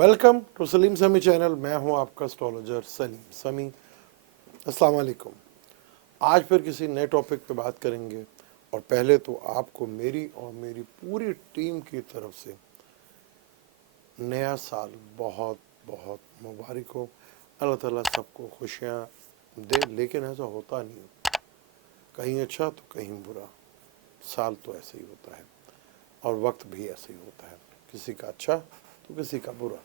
Welcome to Salim समी channel. मैं हूं आपका एस्ट्रोलॉजर सलीम समी। अस्सलाम वालेकुम। आज फिर किसी नए टॉपिक पे बात करेंगे और पहले तो आपको मेरी और मेरी पूरी टीम की तरफ से नया साल बहुत बहुत मुबारक हो। अल्लाह ताला सबको खुशियां दे, लेकिन ऐसा होता नहीं, कहीं अच्छा तो कहीं बुरा। साल तो ऐसे ही होता है और वक्त भी ऐसे ही होता है, किसी का अच्छा तो किसी का बुरा।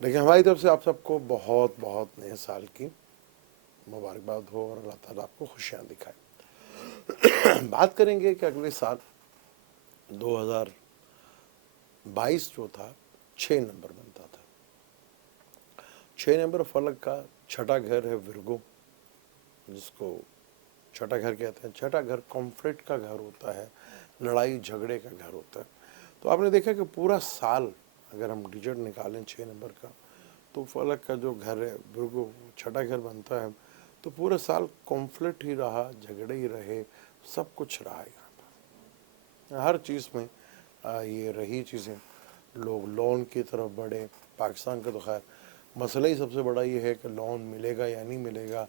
लेकिन हमारी तरफ से आप सबको बहुत बहुत नए साल की मुबारकबाद हो और अल्लाह ताला आपको खुशियाँ दिखाए। बात करेंगे कि अगले साल 2022 जो था 6 नंबर बनता था। 6 नंबर फलक का छठा घर है विरगो, जिसको छठा घर कहते हैं। छठा घर कॉन्फ्लिक्ट का घर होता है, लड़ाई झगड़े का घर होता है। तो आपने देखा कि पूरा साल अगर हम डिजिट निकालें 6 नंबर का, तो फलक का जो घर है बिल्कुल छठा घर बनता है। तो पूरा साल कॉन्फ्लिक्ट ही रहा, झगड़े ही रहे, सब कुछ रहा यहाँ पर। हर चीज़ में ये रही चीज़ें। लोग लोन की तरफ बढ़े। पाकिस्तान का तो खैर मसला ही सबसे बड़ा ये है कि लोन मिलेगा या नहीं मिलेगा,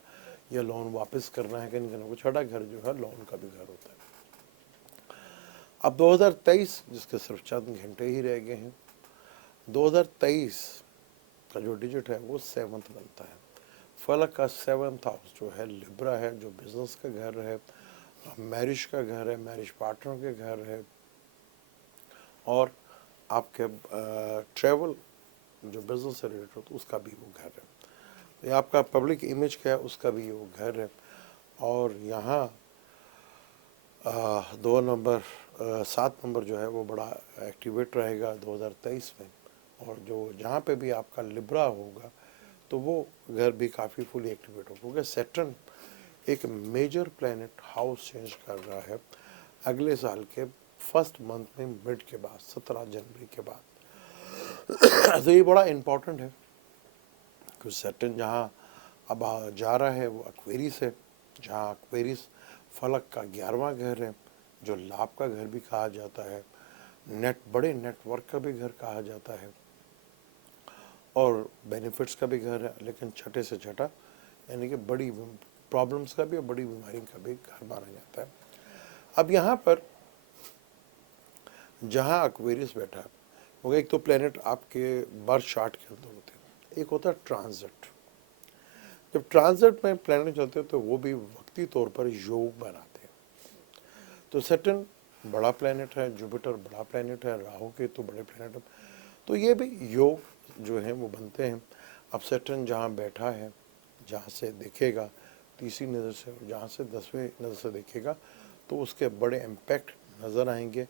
या लोन वापस करना है कि नहीं करना। छठा घर जो है लोन का भी घर होता है। अब 2023 जिसके सिर्फ चंद घंटे ही रह गए हैं, 2023 का जो डिजिट है वो 7th बनता है। फलक का 7th हाउस जो है लिब्रा है, जो बिजनेस का घर है, मैरिज का घर है, मैरिज पार्टनर के घर है, और आपके ट्रैवल जो बिजनेस से रिलेटेड होता है उसका भी वो घर है। ये आपका पब्लिक इमेज क्या है उसका भी वो घर है। और यहाँ 7 नंबर जो है वो बड़ा एक्टिवेट रहेगा 2023 में। और जो जहाँ पे भी आपका लिब्रा होगा तो वो घर भी काफ़ी फुली एक्टिवेट होगा, क्योंकि सैटर्न एक मेजर प्लैनेट हाउस चेंज कर रहा है अगले साल के फर्स्ट मंथ में, मिड के बाद 17 जनवरी के बाद। तो ये बड़ा इम्पोर्टेंट है कि सैटर्न जहाँ अब जा रहा है वो एक्वेरियस है, जहाँ एक्वेरियस फलक का 11वां घर है, जो लाभ का घर भी कहा जाता है, बड़े नेटवर्क का भी घर कहा जाता है, और बेनिफिट्स का भी घर है। लेकिन छठे से छठा यानी कि बड़ी प्रॉब्लम्स का भी और बड़ी बीमारी का भी घर माना जाता है। अब यहाँ पर जहाँ एक्वेरियस बैठा है, वो एक तो प्लेनेट आपके बर्थ चार्ट के अंदर होते हैं, एक होता है ट्रांजिट। जब ट्रांजिट में प्लेनेट चलते हैं तो वो भी वक्ती तौर पर योग बनाते हैं। तो सैटर्न बड़ा प्लेनेट है, जुपिटर बड़ा प्लेनेट है, राहु केतु बड़े प्लेनेट है, तो ये भी योग जो है वो बनते हैं। अब सैटर्न जहाँ बैठा है, जहाँ से देखेगा तीसरी नज़र से, और जहाँ से 10वीं नज़र से देखेगा, तो उसके बड़े इम्पैक्ट नज़र आएंगे।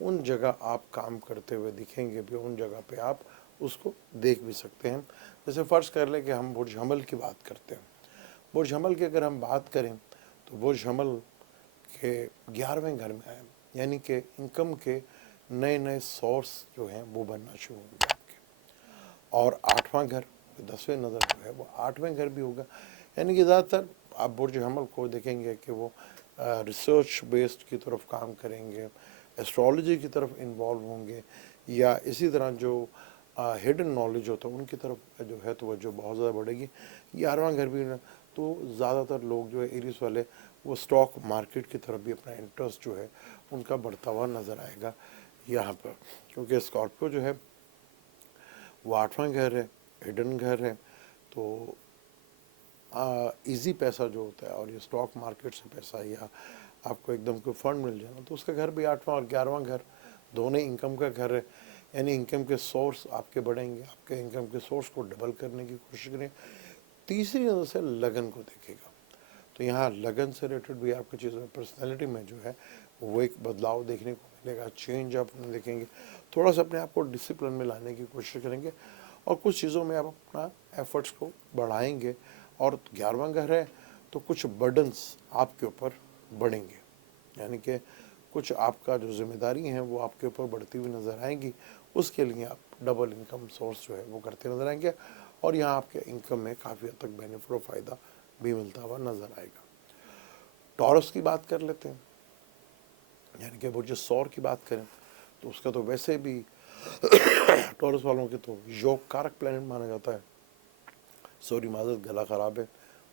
उन जगह आप काम करते हुए दिखेंगे भी, उन जगह पे आप उसको देख भी सकते हैं। जैसे फ़र्ज़ कर लें कि हम बुर्ज हमल की बात करते हैं। बुर्ज हमल की अगर हम बात करें तो बुर्ज हमल के 11वें घर में आए, यानी कि इनकम के नए नए सोर्स जो हैं वो बनना शुरू होंगे आपके। और 8वां घर, 10वें नज़र जो है वो 8वें घर भी होगा। यानी कि ज़्यादातर आप बुर्ज हमल को देखेंगे कि वो रिसर्च बेस्ड की तरफ काम करेंगे, एस्ट्रोलॉजी की तरफ इन्वॉल्व होंगे, या इसी तरह जो हिडन नॉलेज होता है उनकी तरफ जो है तो वह जो बहुत ज़्यादा बढ़ेगी। 11वां घर भी ना, तो ज़्यादातर लोग जो है एरिस वाले वो स्टॉक मार्केट की तरफ भी अपना इंटरेस्ट जो है उनका बढ़ता हुआ नज़र आएगा यहाँ पर। क्योंकि स्कॉर्पियो जो है वो 8वां घर है, हिडन घर है, तो इजी पैसा जो होता है, और ये स्टॉक मार्केट से पैसा या आपको एकदम कोई फंड मिल जाना, तो उसका घर भी 8वां और 11वां घर दोनों इनकम का घर है। यानी इनकम के सोर्स आपके बढ़ेंगे, आपके इनकम के सोर्स को डबल करने की कोशिश करें। तीसरी नज़र से लगन को देखेगा, तो यहाँ लगन से रिलेटेड भी आपकी चीज़ों पर्सनैलिटी में जो है वो एक बदलाव देखने को मिलेगा, चेंज आप देखेंगे। थोड़ा सा अपने आप को डिसिप्लिन में लाने की कोशिश करेंगे, और कुछ चीज़ों में आप अपना एफर्ट्स को बढ़ाएंगे। और 11वां घर है तो कुछ बर्डन्स आपके ऊपर बढ़ेंगे, यानी कि कुछ आपका जो जिम्मेदारी है वो आपके ऊपर बढ़ती हुई नज़र आएंगी। उसके लिए आप डबल इनकम सोर्स जो है वो करते नज़र आएंगे, और यहाँ आपके इनकम में काफ़ी हद तक बेनिफिट और फ़ायदा भी मिलता हुआ नज़र आएगा। टॉरस की बात कर लेते हैं, यानी कि बुर्ज सौर की बात करें तो उसका तो वैसे भी टॉरस वालों के तो योग कारक प्लैनेट माना जाता है। सॉरी माजरत, गला ख़राब है,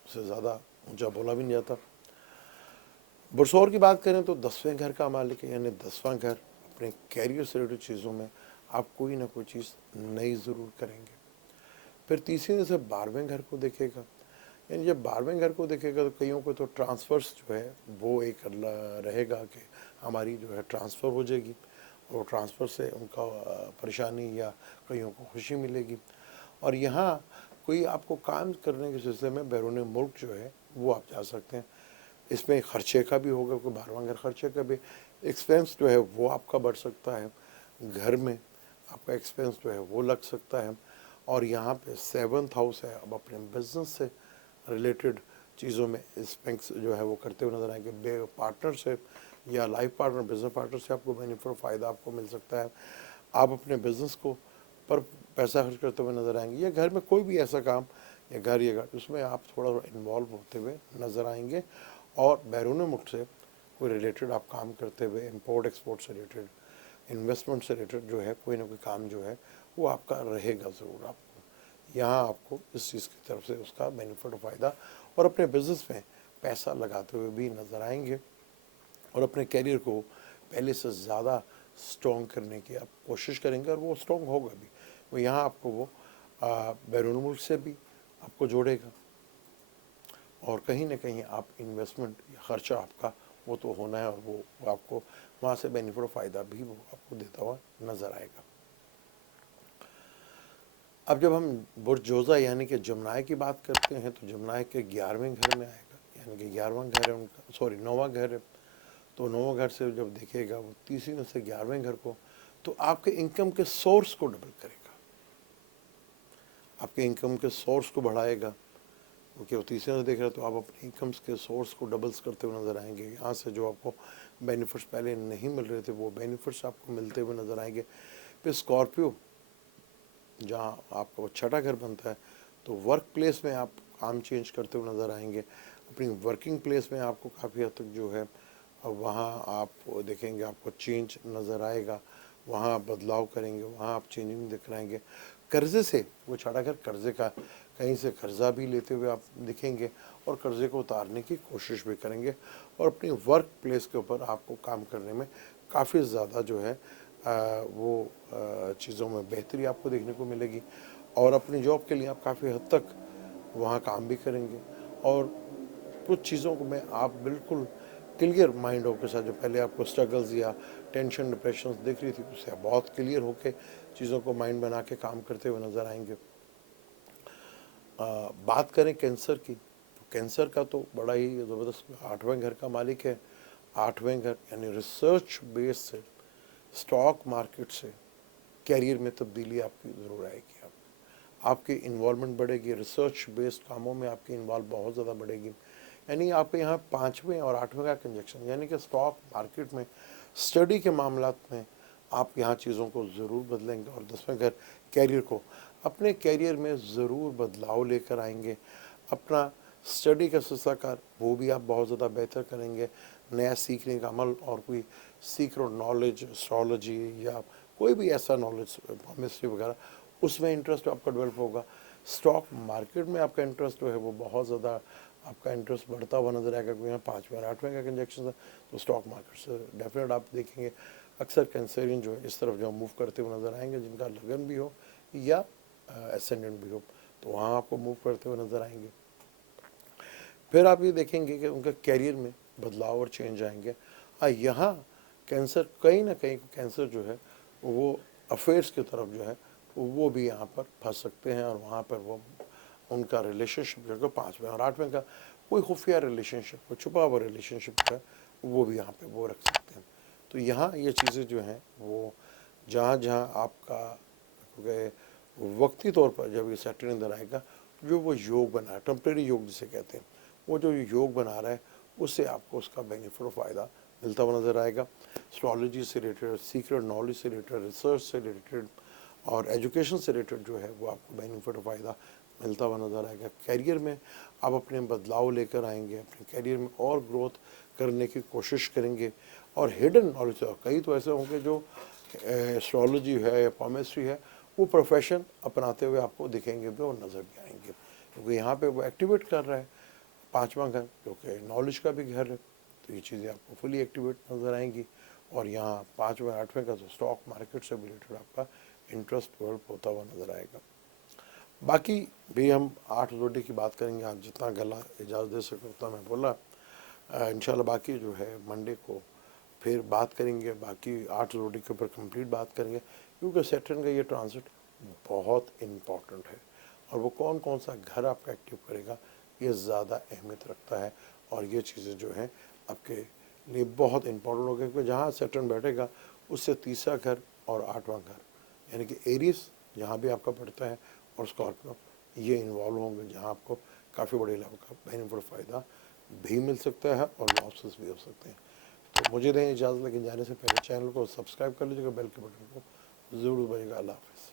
उससे ज़्यादा ऊंचा बोला भी नहीं जाता। बरसौर की बात करें तो 10वें घर का मालिक है, यानी 10वां घर। अपने कैरियर से रिलेटेड चीज़ों में आप कोई ना कोई चीज़ नई ज़रूर करेंगे। फिर तीसरे से 12वें घर को देखेगा, यानी जब 12वें घर को देखेगा तो कईयों को तो ट्रांसफ़र्स जो है वो एक रहेगा कि हमारी जो है ट्रांसफ़र हो जाएगी, और ट्रांसफ़र से उनका परेशानी या कईयों को खुशी मिलेगी। और यहाँ कोई आपको काम करने के सिलसिले में बैरून मुल्क जो है वो आप जा सकते हैं। इसमें खर्चे का भी होगा, कोई 12वां घर खर्चे का भी, एक्सपेंस जो है वो आपका बढ़ सकता है, घर में आपका एक्सपेंस जो है वो लग सकता है। और यहाँ पे 7th हाउस है, अब अपने बिजनेस से रिलेटेड चीज़ों में एक्सपेंस जो है वो करते हुए नजर आएंगे। पार्टनर से या लाइफ पार्टनर, बिजनेस पार्टनर से आपको बेनिफिट फ़ायदा आपको मिल सकता है। आप अपने बिजनेस को पर पैसा खर्च करते हुए नजर आएंगे, या घर में कोई भी ऐसा काम या घर या घर उसमें आप थोड़ा इन्वॉल्व होते हुए नजर आएंगे। और बैरून मुल्क से कोई रिलेटेड आप काम करते हुए, इंपोर्ट एक्सपोर्ट से रिलेटेड, इन्वेस्टमेंट से रिलेटेड जो है कोई ना कोई काम जो है वो आपका रहेगा ज़रूर। आपको यहाँ आपको इस चीज़ की तरफ से उसका बेनिफिट फ़ायदा और अपने बिजनेस में पैसा लगाते हुए भी नज़र आएंगे। और अपने कैरियर को पहले से ज़्यादा स्ट्रॉन्ग करने की आप कोशिश करेंगे, और वो स्ट्रॉन्ग होगा भी। वो यहाँ आपको वो बैरून मुल्क से भी आपको जोड़ेगा, और कहीं ना कहीं आप इन्वेस्टमेंट या खर्चा आपका वो तो होना है, और वो आपको वहाँ से बेनिफिट फ़ायदा भी वो आपको देता हुआ नज़र आएगा। अब जब हम बुर्ज जोज़ा यानी कि जमनाय की बात करते हैं तो जमनाय के 11वें घर में आएगा, यानी कि 11वां घर है उनका, सॉरी 9वां घर है। तो 9वां घर से जब देखेगा वो तीसरे से 11वें घर को, तो आपके इनकम के सोर्स को डबल करेगा, आपके इनकम के सोर्स को बढ़ाएगा। क्योंकि वो तीसरे से देख रहे हैं तो आप अपने इनकम्स के सोर्स को डबल्स करते हुए नज़र आएंगे। यहाँ से जो आपको बेनिफिट्स पहले नहीं मिल रहे थे वो बेनिफिट्स आपको मिलते हुए नज़र आएंगे। फिर स्कॉर्पियो, जहाँ आपका वो छठा घर बनता है, तो वर्क प्लेस में आप काम चेंज करते हुए नज़र आएंगे। अपनी वर्किंग प्लेस में आपको काफ़ी हद तक जो है वहाँ आप देखेंगे आपको चेंज नज़र आएगा, वहाँ बदलाव करेंगे, वहाँ आप चेंजिंग दिख रहेंगे। कर्ज़े से, वो छठा घर कर्ज़े का, कहीं से कर्ज़ा भी लेते हुए आप दिखेंगे और कर्ज़े को उतारने की कोशिश भी करेंगे। और अपनी वर्क प्लेस के ऊपर आपको काम करने में काफ़ी ज़्यादा जो है वो चीज़ों में बेहतरी आपको देखने को मिलेगी। और अपनी जॉब के लिए आप काफ़ी हद तक वहाँ काम भी करेंगे, और कुछ चीज़ों को में आप बिल्कुल क्लियर माइंड होकर साथ, जो पहले आपको स्ट्रगल्स या टेंशन डिप्रेशन दिख रही थी, उससे आप बहुत क्लियर होकर चीज़ों को माइंड बना के काम करते हुए नज़र आएंगे। बात करें कैंसर की, तो कैंसर का तो बड़ा ही ज़बरदस्त 8वें घर का मालिक है। 8वें घर यानी रिसर्च बेस से, स्टॉक मार्केट से कैरियर में तब्दीली आपकी ज़रूर आएगी। आपकी इन्वॉल्वमेंट बढ़ेगी, रिसर्च बेस्ड कामों में आपकी इन्वॉल्व बहुत ज़्यादा बढ़ेगी। यानी आपके यहाँ 5वें और 8वें का कंजक्शन, यानी कि स्टॉक मार्केट में स्टडी के मामलात में आप यहाँ चीज़ों को ज़रूर बदलेंगे। और 10वें घर कैरियर को, अपने कैरियर में ज़रूर बदलाव लेकर आएंगे। अपना स्टडी का सिलसिला वो भी आप बहुत ज़्यादा बेहतर करेंगे। नया सीखने का अमल और कोई सीक्रेट नॉलेज, एस्ट्रोलॉजी या कोई भी ऐसा नॉलेज, केमिस्ट्री वगैरह, उसमें इंटरेस्ट आपका डेवलप होगा। स्टॉक मार्केट में आपका इंटरेस्ट जो है वो बहुत ज़्यादा आपका इंटरेस्ट बढ़ता हुआ नजर आएगा, क्योंकि यहाँ 5वें और 8वें का कंजक्शन है। तो स्टॉक मार्केट से डेफिनेट आप देखेंगे अक्सर कैंसरियन जो है इस तरफ जो मूव करते हुए नजर आएंगे, जिनका लगन भी हो या एसेंडेंट भी हो, तो वहाँ आपको मूव करते हुए नजर आएंगे। फिर आप ये देखेंगे कि उनका कैरियर में बदलाव और चेंज आएंगे। हाँ, यहाँ कैंसर कहीं ना कहीं कैंसर जो है वो अफेयर्स की तरफ जो है वो भी यहाँ पर फंस सकते हैं, और वहाँ पर वो उनका रिलेशनशिप जो है 5वें और 8वें का कोई खुफिया रिलेशनशिप, कोई छुपा हुआ रिलेशनशिप जो है वो भी यहाँ पे वो रख सकते हैं। तो यहाँ ये चीज़ें जो हैं वो जहाँ जहाँ आपका वक्ती तौर पर जब ये सैटरडे अंदर आएगा, जो वो योग बना है, टेम्प्रेरी योग जिसे कहते हैं, वो जो योग बना रहा है उससे आपको उसका बेनिफिट और फ़ायदा मिलता हुआ नज़र आएगा। एस्ट्रोलॉजी से रिलेटेड, सीक्रेट नॉलेज से रिलेटेड, रिसर्च से रिलेटेड और एजुकेशन से रिलेटेड जो है वो आपको बेनिफिट और फ़ायदा मिलता हुआ नज़र आएगा। कैरियर में आप अपने बदलाव लेकर आएंगे, अपने कैरियर में और ग्रोथ करने की कोशिश करेंगे। और हिडन नॉलेज, कई तो ऐसे होंगे जो एस्ट्रोलॉजी है या पॉमेस्ट्री है, वो प्रोफेशन अपनाते हुए आपको दिखेंगे भी और नज़र भी आएंगे, क्योंकि यहाँ पे वो एक्टिवेट कर रहा है पांचवा घर, जो कि नॉलेज का भी घर है, तो ये चीज़ें आपको फुली एक्टिवेट नज़र आएंगी। और यहाँ पाँचवें आठवें का तो स्टॉक मार्केट से रिलेटेड आपका इंटरेस्ट डेवलप होता हुआ नज़र आएगा। बाकी भी हम 8 जोड़ी की बात करेंगे, आज जितना गला इजाज़त दे सके उतना मैं बोला। इंशाल्लाह बाकी जो है मंडे को फिर बात करेंगे, बाकी 8 जोड़ी के ऊपर कंप्लीट बात करेंगे, क्योंकि सैटर्न का ये ट्रांजिट बहुत इम्पॉर्टेंट है और वो कौन कौन सा घर आपका एक्टिव करेगा ये ज़्यादा अहमियत रखता है। और ये चीज़ें जो हैं आपके लिए बहुत इम्पोर्टेंट हो गई, क्योंकि जहाँ सैटर्न बैठेगा उससे तीसरा घर और आठवां घर यानी कि एरीज जहाँ भी आपका पड़ता है और स्कॉर्पियो ये इन्वॉल्व होंगे, जहाँ आपको काफ़ी बड़े लेवल का बेनिफिट फ़ायदा भी मिल सकता है और लॉसेस भी हो सकते हैं। तो मुझे दें इजाज़त, लेकिन जाने से पहले चैनल को सब्सक्राइब कर लीजिएगा, बेल के बटन को ज़रूर दबाइएगा। अल्लाह हाफ़िज़।